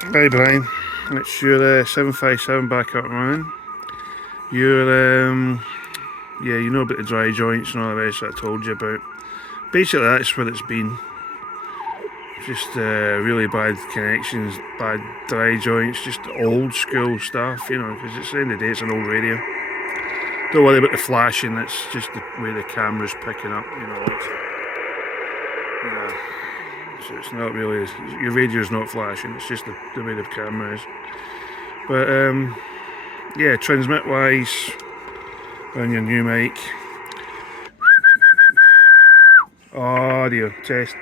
Hi Brian, it's your 757 back up and running. Yeah, you know about the dry joints and all the rest that I told you about. Basically that's what it's been. Just really bad connections, bad dry joints, just old school stuff, you know, because it's the end of the day, it's an old radio. Don't worry about the flashing, that's just the way the camera's picking up, you know. So it's not really, your radio's not flashing, it's just the way the camera is. But yeah, transmit wise, on your new mic. Audio, test.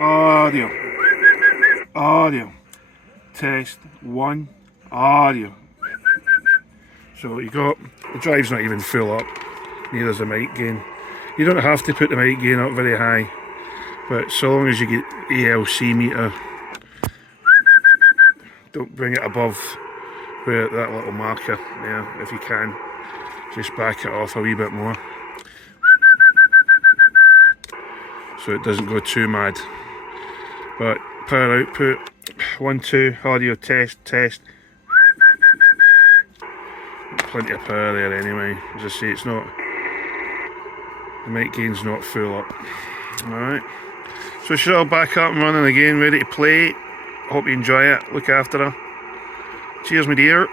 Audio. Audio. Test. 1. Audio. So you got, the drive's not even full up, neither is the mic gain. You don't have to put the mic gain up very high, but so long as you get ALC meter, don't bring it above where that little marker there, if you can. Just back it off a wee bit more, so it doesn't go too mad. But power output, 1, 2, audio test, test. Plenty of power there anyway. As I say, it's not, the mic gain's not full up. Alright, so she's all back up and running again, ready to play. Hope you enjoy it, look after her. Cheers my dear.